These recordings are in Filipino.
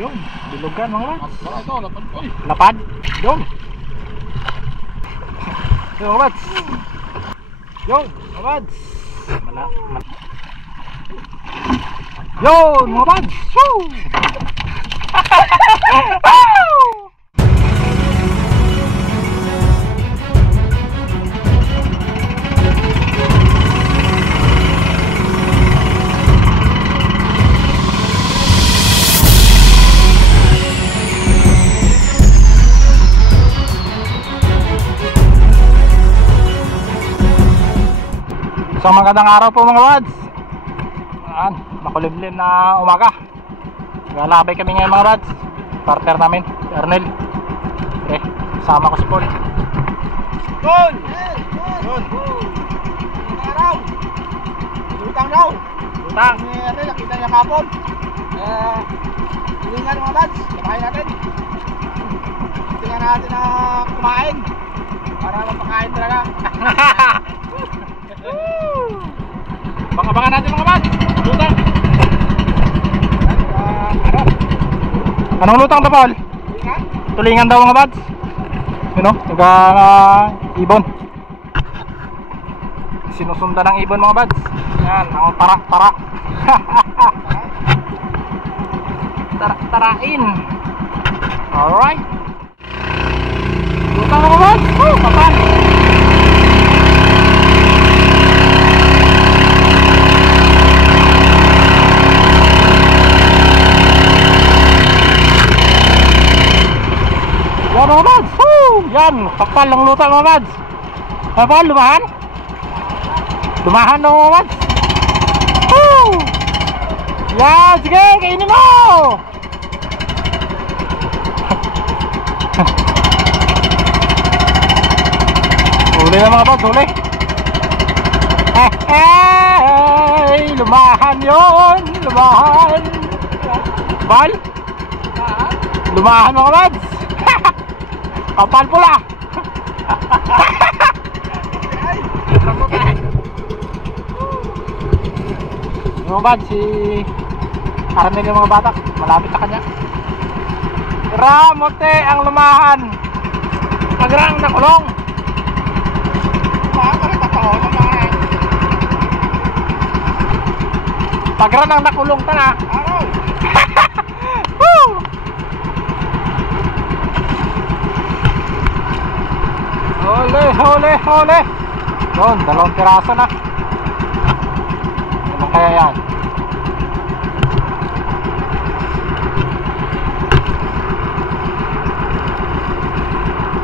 Yung, bilugan mga bads. Ito, lapad ko. Lapad. Yung. Yung mga bads. Yung, mga bads. Yun, mga bads. Woo! So magandang araw po mga bads. Ayan, makulimlim na umaga. Naglalabay kami ngayon mga bads. Partner namin, si Arnel. Okay, kasama ko si Paul. Paul! Yun! Magandang araw! Lutang daw! Lutang! Si Arnel, nakita niya kapon. Hilingan mga bads, kapakain natin. Tingnan natin na kumain para mapakain talaga. Baka natin mga bads. Lutang. Anong lutang to, Paul? Tulingan daw mga bads. Yun o, ibon. Sinusundan ng ibon mga bads. Yan, ang tara-tara. Tara-tarain. Alright. Lutang mga bads. Papan. Yan mga bads. Yan, kapal ang lutang mga bads. Kapal, lumahan. Lumahan na mga bads. Yan, sige, kainin mo. Huli na mga bads, huli. Lumahan yun. Lumahan. Bal? Lumahan mga bads. Kapal pula. Yung bad si Arnel yung mga bata malapit sa kanya. Ramote ang lumahan. Pagrang na kulong. Pagrang ang nakulong tana. Hole, hole. Doon, 2 piraso na. Ano kaya yan?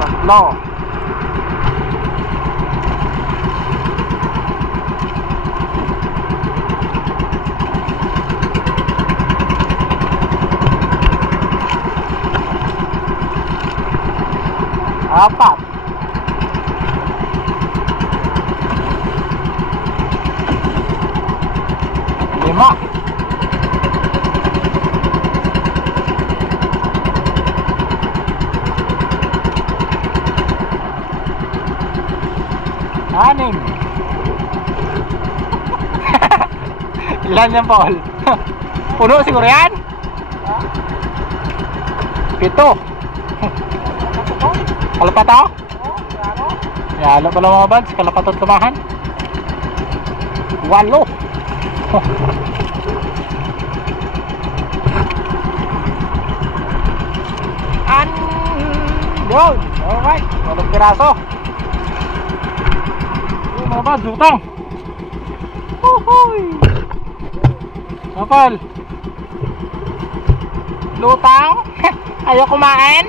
Tatlo. Apat. 5. 6. Ilan yan, Paul? Puno siguro yan? 7. Kalapato? Yalo pala mga bads, kalapatot tumahan. 8. Yun, alright, 8 piraso. Yun mga bads, lutang. Uhuy. Kapal. Lutang. Ayaw kumain.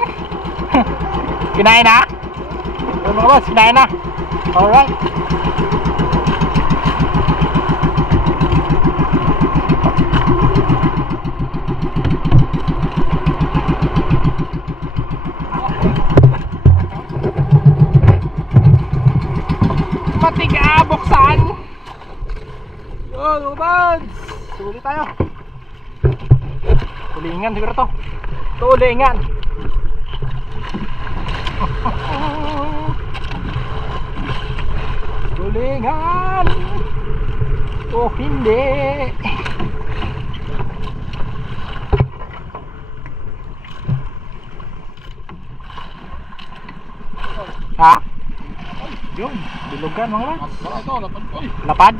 Kinain na? Yun mga bads, kinain na. Alright. Buksan. Yun, umads. Sulit tayo. Tulingan siguro to. Tulingan. Tulingan. O hindi. Yun, bilugan mga lads. Wala ito, lapad ko. Lapad?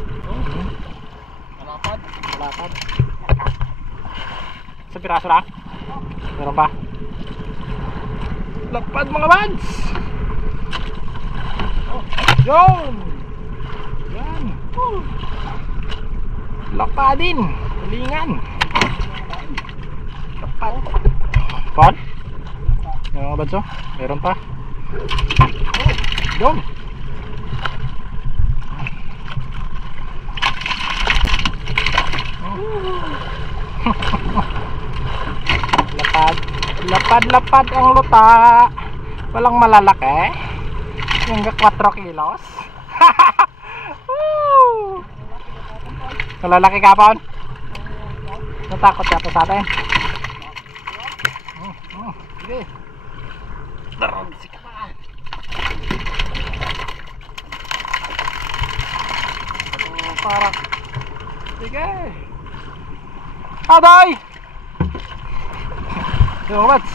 Malapad. Lapad. Sa piraso lang? Meron pa? Lapad mga lads. Yun. Yan. Lapadin. Tulingan. Lapad. Pod? Yan mga lads, oh. Meron pa. Yun. Lapad ang luta. Walang malalaki. Yung 4 kilos. Malalaki ka pa. Natakot ka pa sa atin. Sige. Darog si ka pa. Parang. Sige. Aday! Yung bats.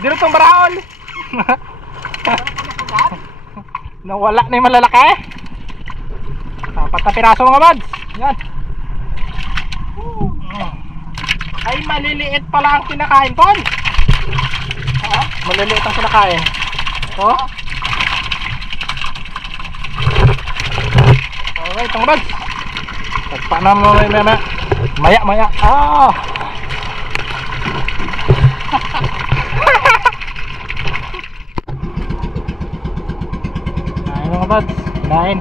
Dito itong baraol. Nawala na yung malalaki. Dapat na piraso mga bads. Yan. Ay maliliit pala ang kinakain Paul. Maliliit ang kinakain. Oh. Okay, itong bads. Tagpanan mo maya. Ah. Nain mga bads. Nain.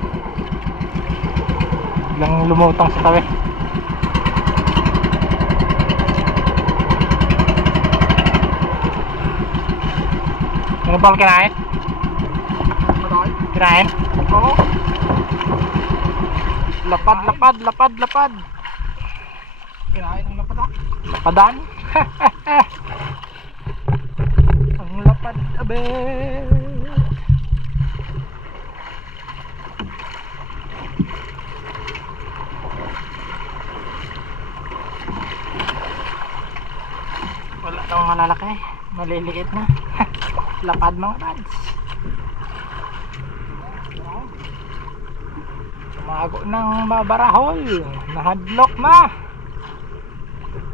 Biglang lumutang sa tabi. Ano ba ang kinain? Kinain? Oo. Lapad. Kinain ng lapad ah. Lapadan. Ang lapad, abe. Wala nang malalaki. Maliliit na. Lapad mga pads. Sumago ng mabarahol. Nahadlok na.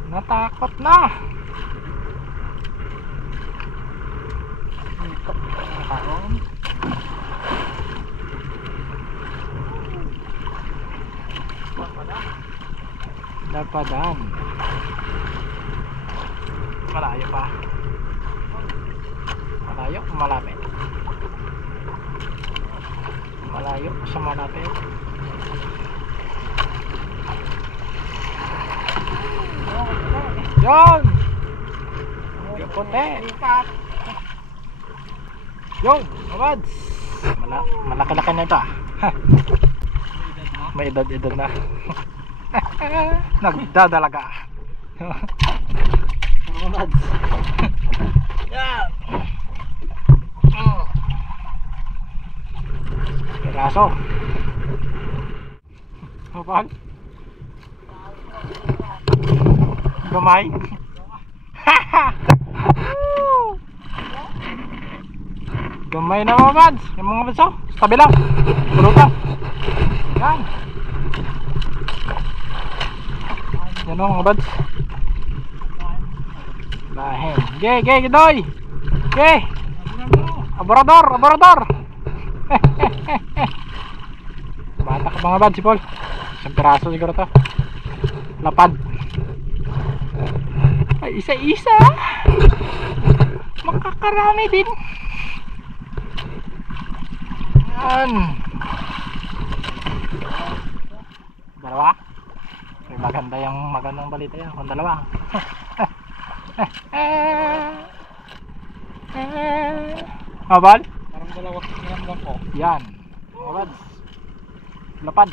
Natakot na. Lapadan. Malayo pa. Malayo, malapit. Malayo sa malapit. Yon. Yung puti. Yon, mabads. Malaki-laki na ito ah. May edad na. Nagdadalaga. Mabads. Yan. Piraso. Mabal. Gamay. Gamay na mga bads. Yung mga bads tabi lang. Pulutan. Yan. Yan o mga bads. Lahin. Gay, gidoy. Gay. Aborador. Bata ka mga bads si Paul. Isang piraso siguro to. Lapad. Ay, isa-isa. Makakarami din. Yan. Dalawa. May magandang balita yan kung dalawa. Mabal? Parang dalawa kinamdam ko. Yan. Mabal. Lapad.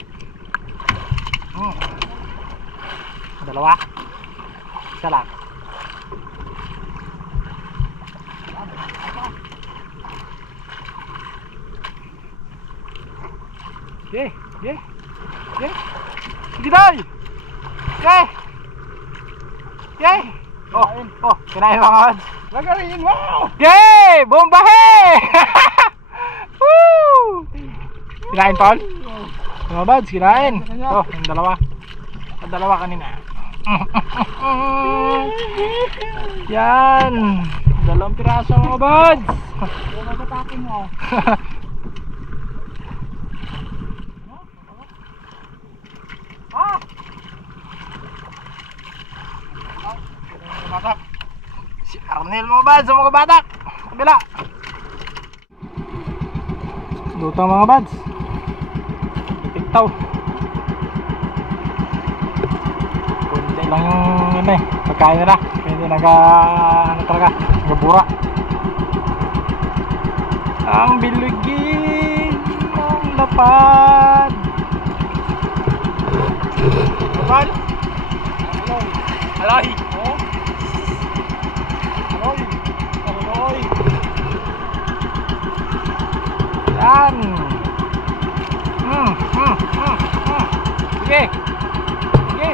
Dalawa. Isa lang. Ye. Sige day. Ye. Oh, kinain mga kabads. Lagarin mo! Yay! Bombahe! Woo! Kinain, Paul? Mga buds, kinain. Oh, yung dalawa. Ang dalawa kanina. Yan. Dalawang piraso mga buds. Huwag magatakin mo. Batak. Si Arnel mga buds, mga batak. Kabila. Lutang mga buds. Ipiktaw. Kunti lang yung ano eh, pagkain nila. Hindi ano talaga, nagabura. Ang bilugin ng lapad. Lapad? Aloy. Oh. Aloy. Yan. Sige. Sige.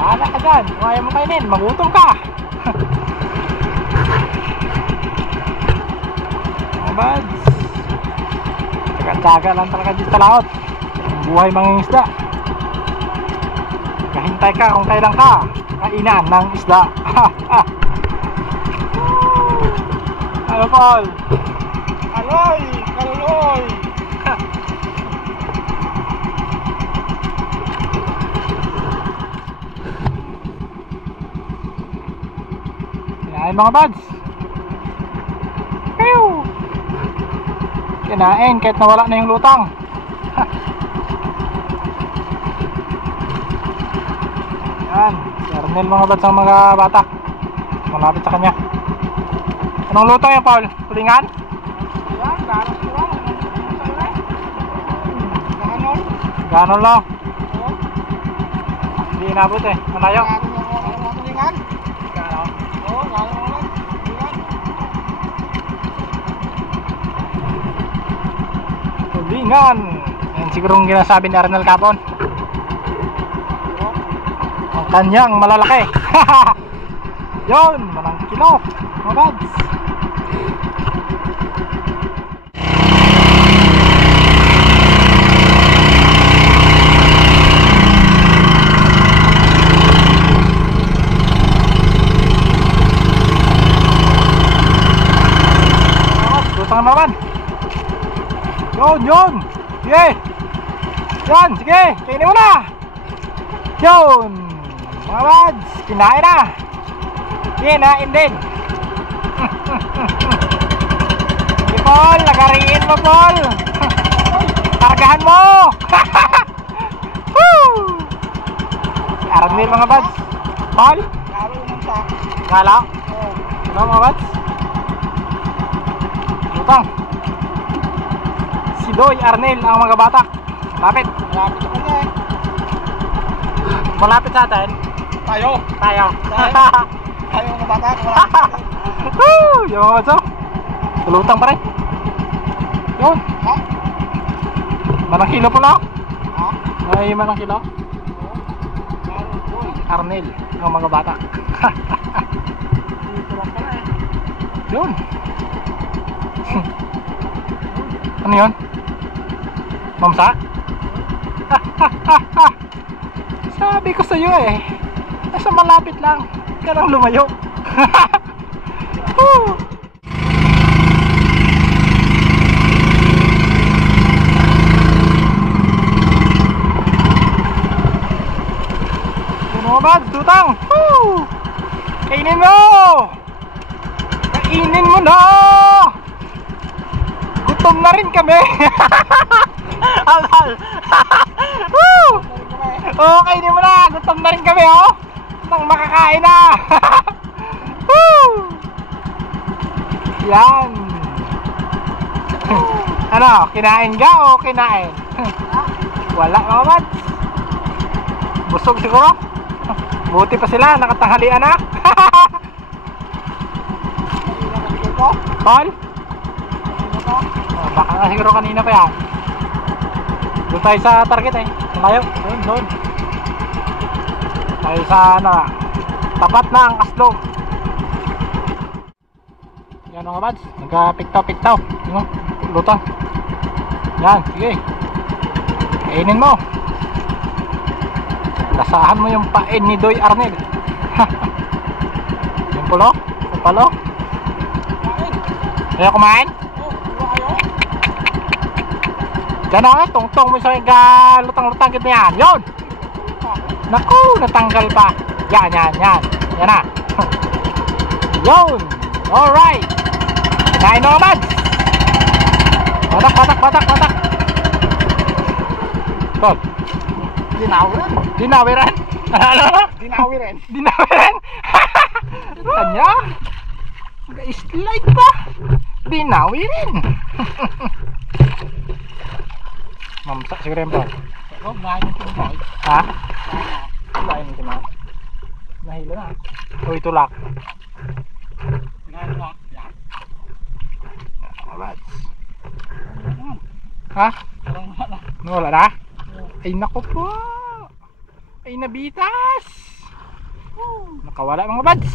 Wala ka dyan. Kung ayaw mo kainin, magutom ka. Mga buds. Tsaga-tsaga lang talaga dito sa laot. Buhay mga isda. Kahintay ka kung kailan ka kainan ng isda. Ano, Paul? Aloy! Kaluloy! Kinain mga buds. Kinain kahit nawala na yung lutang. Yan, si Arnel mga buds ang mga bata. Malapit sa kanya. Anong lutang yan, Paul? Tulingan? Yan, ganos ko lang. Ganon? Ganon lang. Oo. Hindi inabot eh. Malayo. Ganon lang ako ng tulingan. Ganon. Oo, ganon lang. Tulingan. Tulingan. Yan siguro yung ginasabi ni Arnel kapon. Ang kanyang malalaki. Yun, manang kilo. Mga buds. Lutang naman. Yun. Sige. Yan, sige. Kainin mo na. Yun. Mga buds, kinain na. Kinain din. Sige, Paul, lagariin mo, Paul. Kargahan mo. Arnel mga buds. Paul, Galo yung sa. gala. Oo. Ano mga buds? Lutang. Si Doy Arnel ang mga batak. Malapit. Malapit ako na eh. Malapit sa atin. Tayo. Tayo. Tayo mga bata. Malapit. Yung mga buds, oh. Lutang pa rin. Yun. Ha? Manang kilo pala. Ha? Ay, manang kilo. Arnel ang mga bata. Dito lang pala eh. Yun. Ano yun? Mamsa? Sabi ko sa'yo eh, nasa malapit lang, ka lang lumayo. Yun mga buds, tutang. Kainin mo! Kainin mo na! Gutom na rin kami! Alal! Oo, kainin mo na! Gutom na rin kami, oh! Nang makakain na! Yan! Ano? Kinain ka o kinain? Wala mga buds! Busog siguro? Buti pa sila, nakatanghalian na! Paul? Baka nga siguro kanina pa yan. Doon tayo sa target eh. Malayo. Doon. Tayo sa tapat na ang kaslog. Yan mga bads, nagka-piktaw-piktaw. Yung luto. Yan, sige. Kainin mo. Lasahan mo yung pain ni Doy Arnel. Yung pulo? Yung palo? Kaya kumain? Diyan na, tungtong mo sa lutang-lutang kita yan. Yun! Naku, natanggal pa. Yan. Yan na. Yun! Alright! Kinain mo naman! Batak! Tol! Dinawiran? Ano? Dinawiran? Kanya? Nag-slide pa! Dinawirin! Mamsak siguro yung bro. Oh, ngayon yung tinibay. Ha? Ngayon yung tinibay. Nahilo na. Uy, tulak. Ngayon lang. Yan. Ha? Parang wala. Wala na? Ay nako po. Ay nabitas. Nakawala mga bads.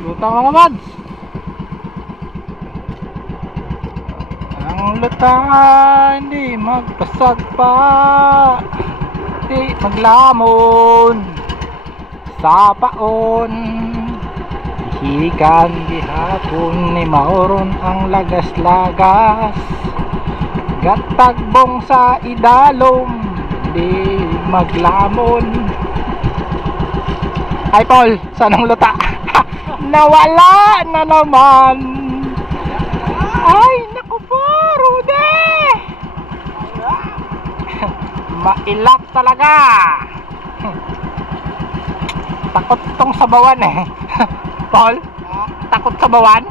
Lutang mga bads. Ang lutang hindi magpasag pa. Di maglamon sa paon. Hikan gihapon ni mauron ang lagas-lagas. Gatagbong sa idalom, di maglamon. Ay Paul, saan ang luta? Nawala na naman. Ay naku po, Rude. Mailap talaga. Takot tong sabawan eh. Paul, takot sabawan?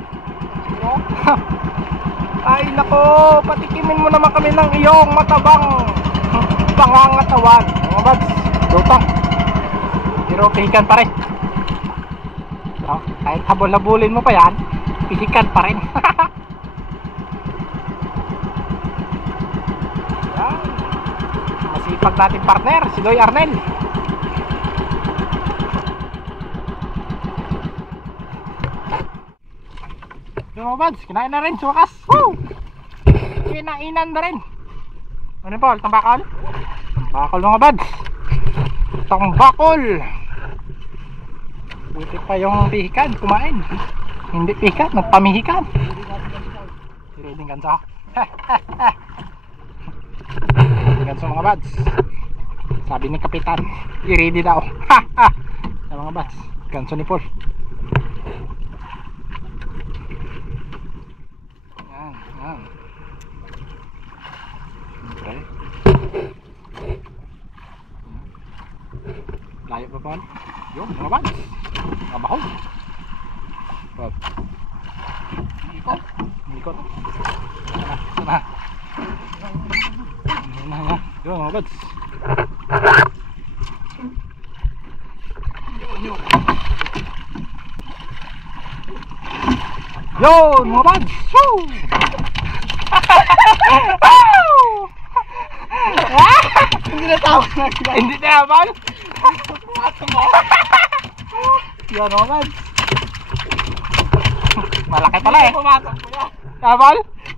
Ay nako, patikimin mo naman kami ng iyong matabang pangangatawan. Mga bads, lutang. Pero pihikan pa rin. So, kahit habol-habulin mo pa yan, pihikan pa rin. Yan. Masipag natin partner, si Doy Arnel. Yung mga bads, kinain na rin sa wakas. Woo! Kinainan na rin. Ano Paul, tambakol? Tambakol mga bads. Tambakol. Buti pa yung pihikan, kumain. Hindi pihikan, nagpamihikan. Reading ganso. Reading ganso mga bads. Sabi ni Kapitan, i-ready daw. Sa mga bads, ganso ni Paul. Yan. Okay. Layo pa Paul. Yun, mga bads. Mabaho. Bob. Ikot. Sana. Yun, mga bads. Yun, mga bads. Woo! Hindi na tawag na sila. Hindi na naman. Pumatong mo. Yan mga bads. Malaki pala eh. Pumatong mo yan. Naman?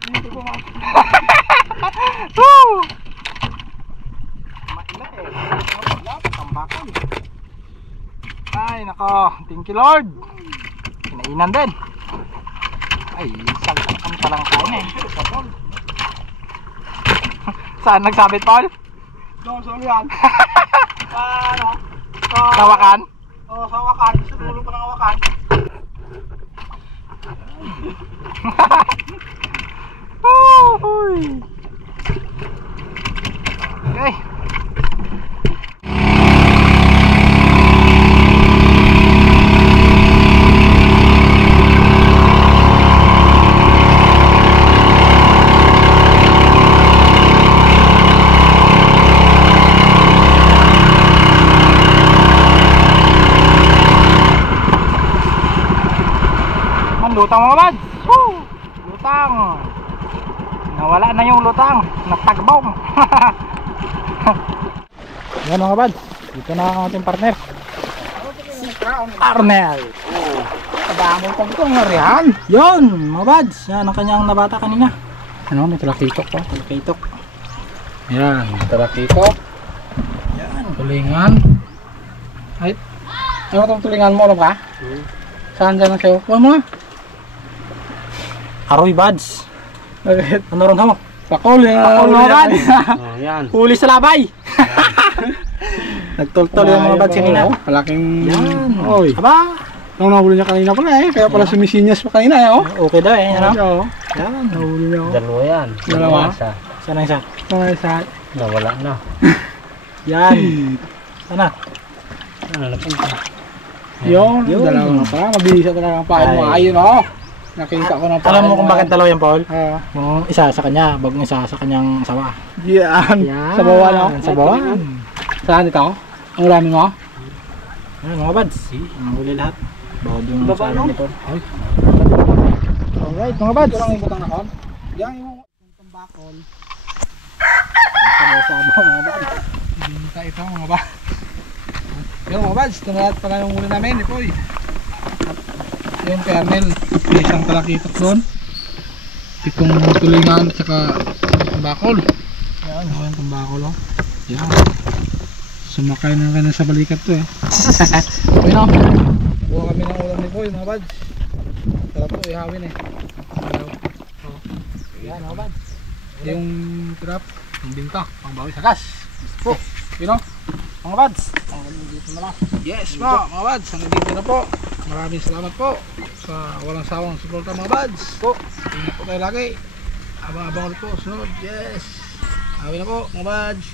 Hindi pumatong. Woo! Mailat eh. Wala, tambakol. Ay nako, thank you Lord. Kinainan din. Ay, sagsakan pa lang kain eh. Saan nagsabit Paul? Doon sa yan. Ano? Sa wakan? Oo, sa wakan. Sa dulo pa ng wakan. Okay. Lutang mga bads. Woo! Lutang. Nawala na yung lutang. Nagtagbong. Yan mga bads. Dito na ang ating partner. Arnel. Kadamong pag ito ang narihan. Yun, mga buds. Yan ang kanyang nabata kanina. Ano, may talakitok pa. Talakitok. Yan, talakitok. Yan, tulingan. Ay, ano itong tulingan mo, alam ka? Saan dyan ang sayo? Kuha mo nga. Aroy buds. Ano ron ho? Pakol yan. Pakol mga buds. Oh, yan. Huli sa labay. Nagtultol yung mga buds kanina. Malaking... Yan. Oy. Aba. Nung nahuli niya kanina pala eh. Kaya pala sumisinyas pa kanina eh. Oh. Okay daw eh. Ano? Oo. Yan. Nahuli niya oh. Dalawa yan. Dalawa? Isa. Saan ang isa? Mga isa. Nawala na. Yan. Sana. Ano na punta? Yun. Yun. Dalawa nga pala. Mabilis na talaga ang pain mo. Ay. Ayun oh. Nakita ko na pain. Alam mo kung bakit dalawa yan, Paul? Ah. Yung isa sa kanya, bagong isa sa kanyang asawa. Yan. Yan. Sa bawah no? Sa bawah. Saan ito? Ang ulam mo? Yan mga buds. Ang huli lahat. Bawad yung Baba, sa no? nito. Alright mga buds. Ito lang ibutang ako. Yan yung tambakol. Sabaw-sabaw mga buds. Binta ito mga ba. Yung mga buds, ito na lahat pala yung huli namin. Ito eh. Yung kernel. May isang talakitok doon. Itong tulingan at saka tambakol. Yan. Ito yung tambakol oh. Yan. Sumakay na kanya sa balikat to eh. Okay na. Buha kami ng ulam ni Boy mga buds. Sarap to ihawin eh. Oh. Yan mga buds. Yung trap, yung binta, pang bawi sa gas. Po, you know? Mga buds. Dito na lang. Yes po, mga buds, hanggang dito na po. Maraming salamat po sa walang sawang suporta mga buds. Po, ingat po tayo lagi. Abang-abang ulit po, sunod. Yes. Hawi na po mga buds.